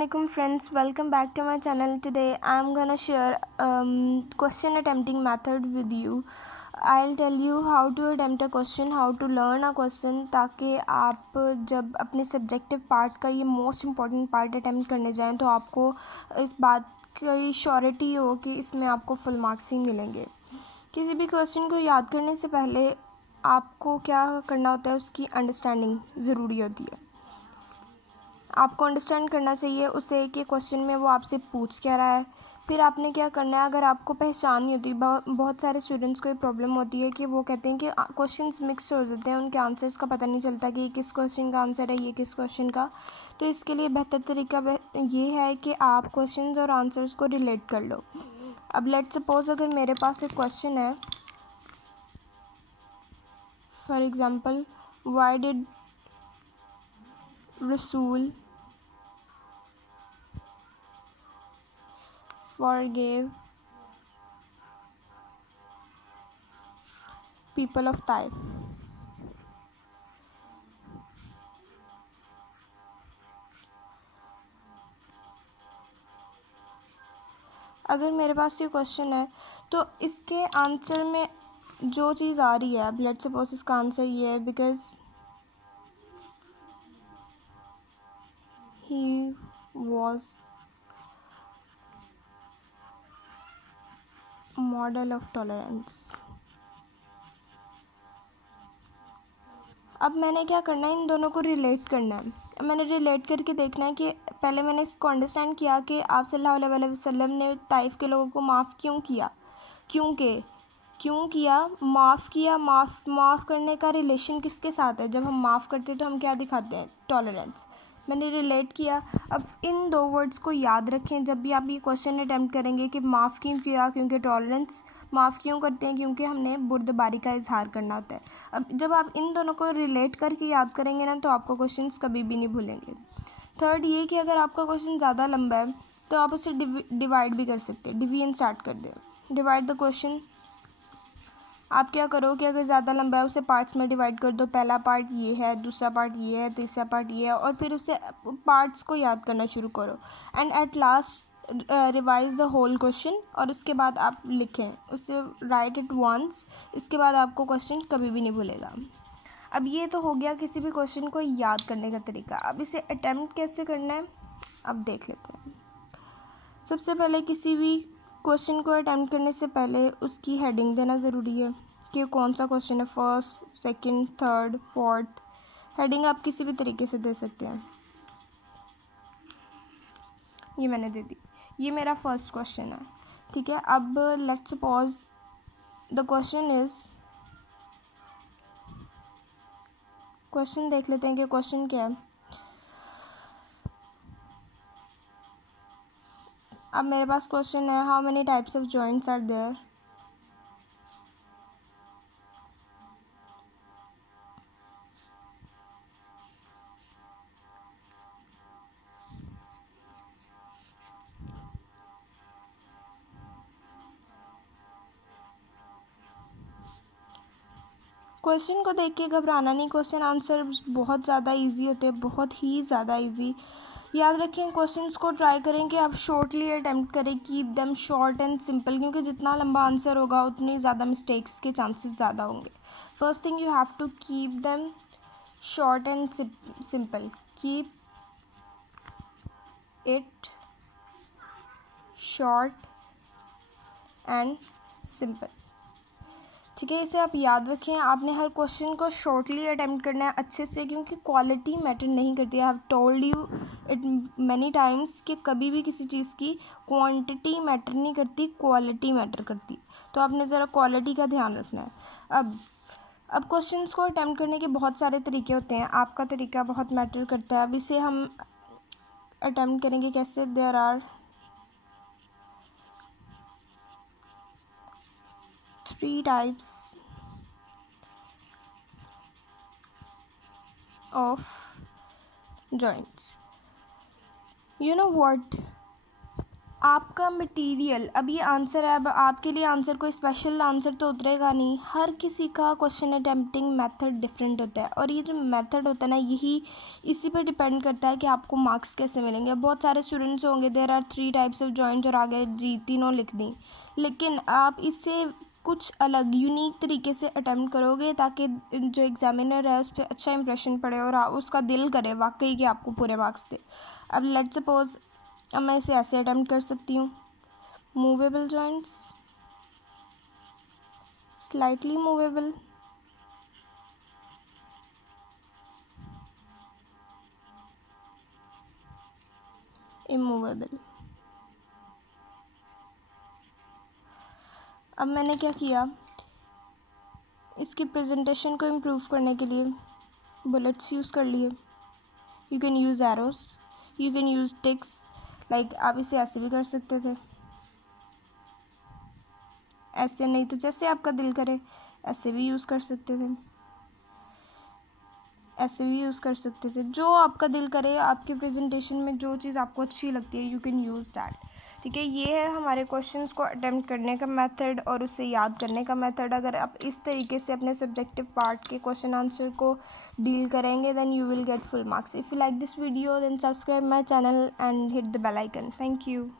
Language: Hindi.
Assalamualaikum friends, welcome back to my channel. Today I'm gonna share question attempting method with you. I'll tell you how to attempt a question, how to learn a question, ताकि आप जब अपने सब्जेक्टिव पार्ट का ये मोस्ट इम्पॉर्टेंट पार्ट अटैम्प्ट करने जाएं तो आपको इस बात की श्योरिटी हो कि इसमें आपको फुल मार्क्स ही मिलेंगे। किसी भी क्वेश्चन को याद करने से पहले आपको क्या करना होता है, उसकी अंडरस्टैंडिंग ज़रूरी होती है। आपको अंडरस्टैंड करना चाहिए उसे कि क्वेश्चन में वो आपसे पूछ क्या रहा है। फिर आपने क्या करना है, अगर आपको पहचान नहीं होती, बहुत सारे स्टूडेंट्स को ये प्रॉब्लम होती है कि वो कहते हैं कि क्वेश्चंस मिक्स हो जाते हैं, उनके आंसर्स का पता नहीं चलता कि ये किस क्वेश्चन का आंसर है, ये किस क्वेश्चन का। तो इसके लिए बेहतर तरीका ये है कि आप क्वेश्चंस और आंसर्स को रिलेट कर लो। अब लेट्स सपोज अगर मेरे पास एक क्वेश्चन है, फॉर एग्ज़ाम्पल, व्हाई डिड रसूल forgave people of Taif. अगर मेरे पास ये क्वेश्चन है तो इसके आंसर में जो चीज़ आ रही है, अब लेट्स सपोज इसका आंसर ये है, because he was model of tolerance. अब मैंने क्या करना है, इन दोनों को रिलेट करना है। मैंने रिलेट करके देखना है कि पहले मैंने इसको अंडरस्टैंड किया कि आप सल्लल्लाहु अलैहि वसल्लम ने ताइफ के लोगों को माफ़ क्यों किया, क्यों किया, माफ़ करने का रिलेशन किसके साथ है। जब हम माफ़ करते हैं तो हम क्या दिखाते हैं, टॉलरेंस। मैंने रिलेट किया। अब इन दो वर्ड्स को याद रखें जब भी आप ये क्वेश्चन अटैम्प्ट करेंगे कि माफ़ क्यों किया, क्योंकि टॉलरेंस। माफ़ क्यों करते हैं, क्योंकि हमने बुर्दबारी का इजहार करना होता है। अब जब आप इन दोनों को रिलेट करके याद करेंगे ना, तो आपको क्वेश्चंस कभी भी नहीं भूलेंगे। थर्ड ये कि अगर आपका क्वेश्चन ज़्यादा लंबा है तो आप उसे डिवाइड भी कर सकते हैं। डिवीजन स्टार्ट कर दें, डिवाइड द क्वेश्चन। आप क्या करो कि अगर ज़्यादा लंबा है उसे पार्ट्स में डिवाइड कर दो। पहला पार्ट ये है, दूसरा पार्ट ये है, तीसरा पार्ट ये है, और फिर उसे पार्ट्स को याद करना शुरू करो। And at last revise the whole question, और उसके बाद आप लिखें उसे, राइट इट वंस। इसके बाद आपको क्वेश्चन कभी भी नहीं भूलेगा। अब ये तो हो गया किसी भी क्वेश्चन को याद करने का तरीका। अब इसे अटेम्प्ट कैसे करना है, अब देख लेते हैं। सबसे पहले किसी भी क्वेश्चन को अटैम्प्ट करने से पहले उसकी हेडिंग देना ज़रूरी है कि कौन सा क्वेश्चन है, first, second, third, fourth. Heading आप किसी भी तरीके से दे सकते हैं। ये मैंने दे दी, ये मेरा फर्स्ट क्वेश्चन है, ठीक है। अब let's suppose the question is, question देख लेते हैं कि क्वेश्चन क्या है। अब मेरे पास क्वेश्चन है, how many types of joints are there. Question को देख के घबराना नहीं, क्वेश्चन आंसर बहुत ज़्यादा इजी होते हैं, बहुत ही ज़्यादा इजी। याद रखें, क्वेश्चंस को ट्राई करें कि आप शॉर्टली अटैम्प्ट करें, keep them short and simple, क्योंकि जितना लंबा आंसर होगा उतनी ज़्यादा मिस्टेक्स के चांसेस ज़्यादा होंगे। First thing, you have to keep them short and simple. Keep it short and simple, ठीक है। इसे आप याद रखें। आपने हर क्वेश्चन को शॉर्टली अटैम्प्ट करना है अच्छे से, क्योंकि क्वालिटी मैटर नहीं करती है। I have told you it many times कि कभी भी किसी चीज़ की क्वांटिटी मैटर नहीं करती, क्वालिटी मैटर करती। तो आपने ज़रा क्वालिटी का ध्यान रखना है। अब क्वेश्चंस को अटैम्प्ट करने के बहुत सारे तरीके होते हैं, आपका तरीका बहुत मैटर करता है। अब इसे हम अटैम्प्ट करेंगे कैसे। There are 3 types of joints. You know what आपका मटेरियल, अब ये आंसर है, अब आपके लिए आंसर कोई स्पेशल आंसर तो उतरेगा नहीं। हर किसी का क्वेश्चन अटेम्प्टिंग मेथड डिफरेंट होता है, और ये जो मेथड होता है ना, यही इसी पे डिपेंड करता है कि आपको मार्क्स कैसे मिलेंगे। बहुत सारे स्टूडेंट्स होंगे, there are 3 types of joint, और आगे जी तीनों लिख दी, लेकिन आप इससे कुछ अलग यूनिक तरीके से अटेम्प्ट करोगे ताकि जो एग्जामिनर है उस पर अच्छा इंप्रेशन पड़े और उसका दिल करे वाकई कि आपको पूरे मार्क्स दे। अब लेट्स सपोज, अब मैं इसे ऐसे अटेम्प्ट कर सकती हूँ, movable joints, slightly movable, immovable. अब मैंने क्या किया, इसकी प्रेजेंटेशन को इम्प्रूव करने के लिए बुलेट्स यूज़ कर लिए। You can use arrows, you can use ticks, like आप इसे ऐसे भी कर सकते थे, ऐसे नहीं तो जैसे आपका दिल करे ऐसे भी यूज़ कर सकते थे, ऐसे भी यूज़ कर सकते थे, जो आपका दिल करे। आपके प्रेजेंटेशन में जो चीज़ आपको अच्छी लगती है, यू कैन यूज़ दैट। ठीक है, ये है हमारे क्वेश्चंस को अटेम्प्ट करने का मेथड और उसे याद करने का मेथड। अगर आप इस तरीके से अपने सब्जेक्टिव पार्ट के क्वेश्चन आंसर को डील करेंगे, then you will get full marks. If you like this video, then subscribe my channel and hit the bell icon. Thank you.